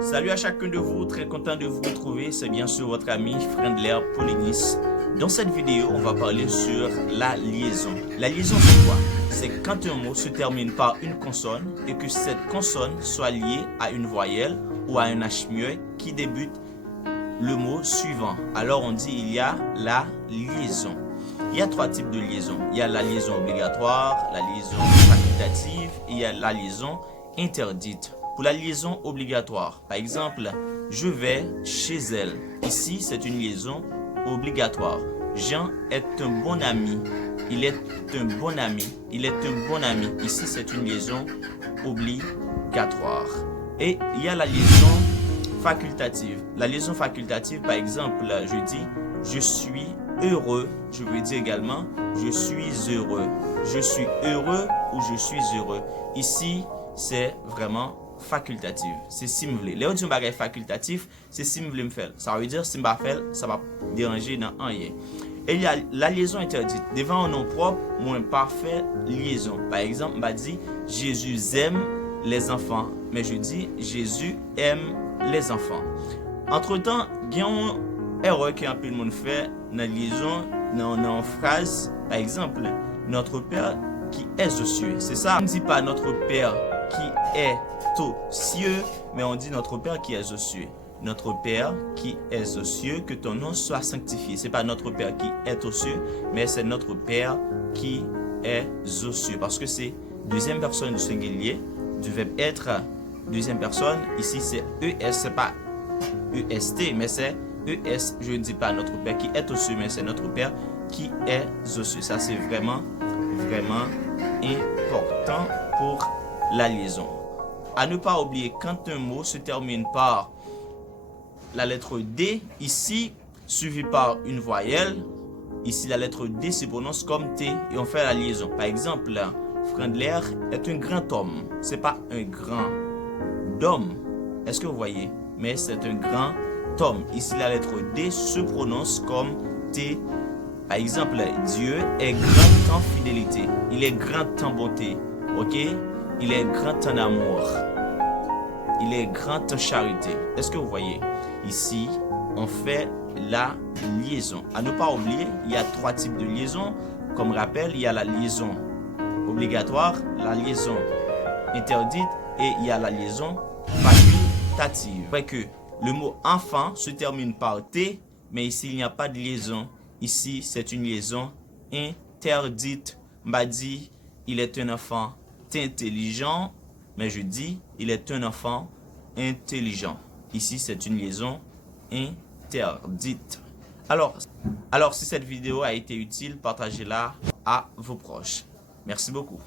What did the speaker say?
Salut à chacun de vous, très content de vous retrouver, c'est bien sûr votre ami Friendler Polynis. Dans cette vidéo, on va parler sur la liaison. La liaison c'est quoi? C'est quand un mot se termine par une consonne et que cette consonne soit liée à une voyelle ou à un H muet qui débute le mot suivant. Alors on dit il y a la liaison. Il y a trois types de liaison. Il y a la liaison obligatoire, la liaison facultative et il y a la liaison interdite. Pour la liaison obligatoire, par exemple, je vais chez elle. Ici, c'est une liaison obligatoire. Jean est un bon ami. Il est un bon ami. Il est un bon ami. Ici, c'est une liaison obligatoire. Et il y a la liaison facultative. La liaison facultative, par exemple, je dis je suis heureux. Je veux dire également je suis heureux. Je suis heureux ou je suis heureux. Ici, c'est vraiment facultatif. C'est si me voulez. Les autres bagages facultatifs, c'est si me voulez me faire. Ça veut dire si me pas faire, ça va déranger dans rien. Et il y a la liaison interdite. Devant un nom propre, moins parfait liaison. Par exemple, on va dire Jésus aime les enfants, mais je dis Jésus aime les enfants. Entre-temps, il y a une erreur que un peu le monde fait dans la liaison, dans une phrase. Par exemple, notre Père qui est aux cieux. C'est ça. On ne dit pas notre Père qui est aux cieux, mais on dit notre Père qui est aux cieux. Notre Père qui est aux cieux, que ton nom soit sanctifié. C'est pas notre Père qui est aux cieux, mais c'est notre Père qui est aux cieux. Parce que c'est deuxième personne du singulier, du verbe être, deuxième personne. Ici c'est ES, c'est pas EST, mais c'est ES. Je ne dis pas notre Père qui est aux cieux, mais c'est notre Père qui est aux cieux. Ça c'est vraiment important pour la liaison. À ne pas oublier, quand un mot se termine par la lettre D, ici, suivi par une voyelle, ici la lettre D se prononce comme T et on fait la liaison. Par exemple, Friendler est un grand homme. C'est pas un grand homme. Est-ce que vous voyez? Mais c'est un grand homme. Ici, la lettre D se prononce comme T. Par exemple, Dieu est grand en fidélité. Il est grand en bonté. Ok? Il est grand en amour. Il est grand en charité. Est-ce que vous voyez? Ici, on fait la liaison. À ne pas oublier, il y a trois types de liaison. Comme rappel, il y a la liaison obligatoire, la liaison interdite et il y a la liaison facultative. Après que le mot enfant se termine par T, mais ici, il n'y a pas de liaison. Ici, c'est une liaison interdite. M'a dit, il est un enfant intelligent, mais je dis, il est un enfant intelligent. Ici, c'est une liaison interdite. Alors, si cette vidéo a été utile, partagez-la à vos proches. Merci beaucoup.